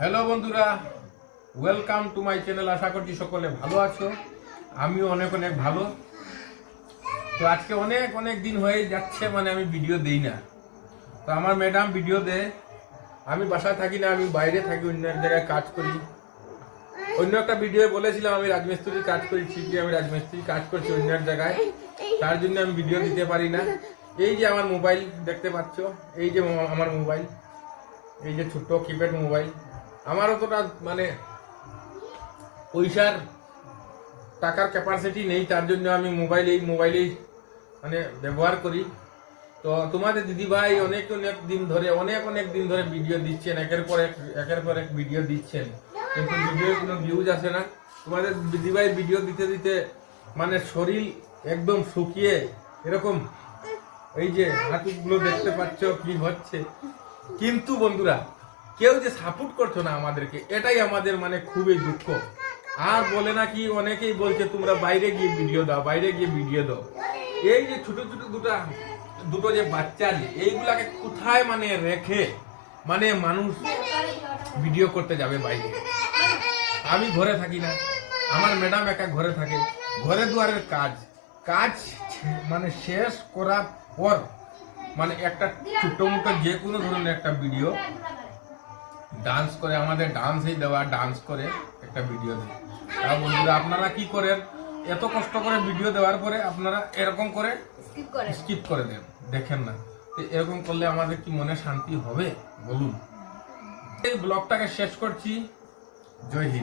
Hello বন্ধুরা, welcome to my channel. আশা করছি সকলে ভালো আছো। আমিও অনেক অনেক ভালো। তো আজকে অনেক অনেক দিন হয়ে যাচ্ছে, মানে আমি ভিডিও দেই না। তো আমার ম্যাডাম ভিডিও দেয়। আমি বাসায় থাকি না, আমি বাইরে থাকি, অন্য এক জায়গায় কাজ করি। অন্য একটা ভিডিও বলেছিলাম আমি রাজমিস্ত্রির কাজ করি, ঠিকই আমি রাজমিস্ত্রির কাজ করছি অন্য এক জায়গায়। তার জন্য আমি ভিডিও দিতে পারি না। এই যে আমার মোবাইল দেখতে পাচ্ছ, এই যে আমার মোবাইল, এই যে ছোট্ট কিপ্যাড মোবাইল। আমার অতটা মানে পয়সার টাকার ক্যাপাসিটি নেই, তার জন্য আমি মোবাইলেই মানে ব্যবহার করি। তো তোমাদের দিদিভাই অনেক অনেক দিন ধরে ভিডিও দিচ্ছেন, একের পর এক ভিডিও দিচ্ছেন, কিন্তু ভিডিওর কোনো ভিউজ আসে না। তোমাদের দিদিভাই ভিডিও দিতে দিতে মানে শরীর একদম শুকিয়ে এরকম, এই যে হাঁটুগুলো দেখতে পাচ্ছ কি হচ্ছে। কিন্তু বন্ধুরা, কেউ যে সাপোর্ট করছো না আমাদেরকে, এটাই আমাদের মানে খুবই দুঃখ। আর বলে নাকি অনেকেই বলছে তোমরা বাইরে গিয়ে ভিডিও দাও, বাইরে গিয়ে ভিডিও দাও। এই যে ছোট ছোট দুটো যে বাচ্চা, এইগুলাকে কোথায় মানে রেখে মানে মানুষ ভিডিও করতে যাবে বাইরে? আমি ঘরে থাকি না, আমার ম্যাডাম একা ঘরে থাকে। ঘরে দুয়ারের কাজ মানে শেষ করার পর মানে একটা ছোট্ট মোটো যে কোনো ধরনের একটা ভিডিও ডান্স করে, আমাদের ডান্সই দেওয়া, ডান্স করে একটা ভিডিও দেয়। আর বন্ধুরা, আপনারা কি করেন? এত কষ্ট করে ভিডিও দেওয়ার পরে আপনারা এরকম করে স্কিপ করে দেন, দেখেন না। তো এরকম করলে আমাদের কি মনে শান্তি হবে বলুন? এই ব্লগটাকে শেষ করছি। জয় হিন্দ।